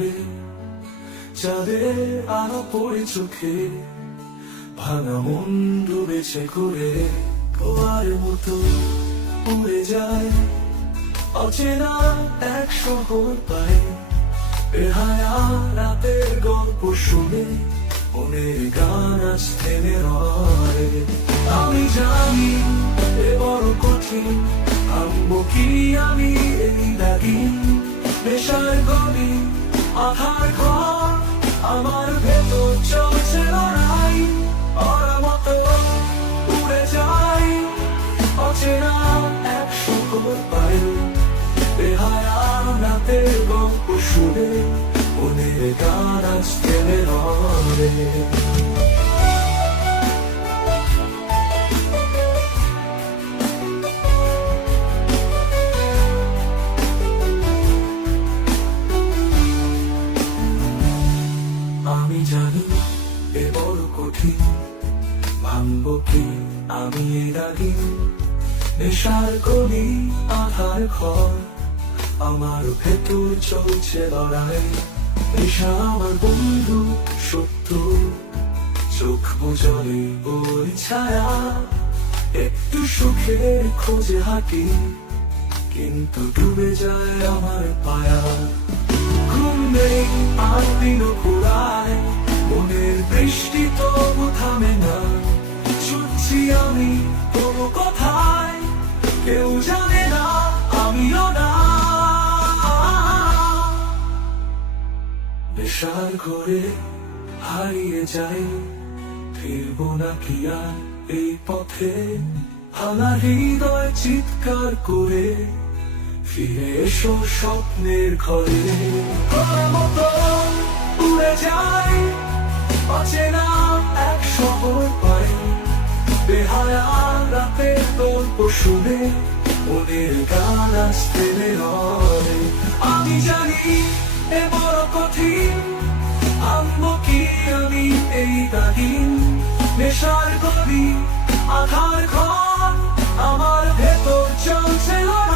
ভোরে চাঁদের আলো পড়ে চোখে, ভাঙা মন ডুবেছে ঘুরে, গোয়ার মতো উড়ে যায় অচেনা এক শহর পায়। বেহায়া রাতের গল্প শুনে মনের গান আজ থেমে রয়। আমি জানি এ বড় কঠিন, ভাঙবো কি আমি এই দাগিন, নেশার গলি আধার ঘর, আমার ভেতর চলছে লড়াই। ওরা মতো উড়ে যাই অচেনা এক শহর পায়। বেহায়া রাতের গল্প শুনে মনের গান আজ থেমে রয়। আমি জানি এ বড় কঠিন, ভাঙবো কি আমি এ দাগি, নেশার গলি আধার ঘর, আমার ভেতর চলছে লড়াই। নেশা আমার বন্ধু শত্রু, চোখ বুঝলে ওই ছায়া, একটু সুখের খোঁজে হাঁটি কিন্তু ডুবে যায় আমার পায়া। ঘুম নেই আর দিন পুরায়, মনের বৃষ্টি তবু থামে না, ছুটছি আমি তবু কোথায় কেউ জানে না, আমিও না। নেশার ঘরে হারিয়ে যাই, ফিরবো নাকি আর এই পথে, ভাঙা হৃদয় চিৎকার করে ফিরে এসো স্বপ্নের ঘরে। ওর মতো উড়ে যাই অচেনা এক শহর পাই। বেহায়া রাতের গল্প শুনে মনের গান আজ থেমে রয়। আমি জানি এ বড় কঠিন, ভাঙবো কি আমি এই দাগিন, নেশার গলি আধার ঘর, আমার ভেতর চলছে লড়াই।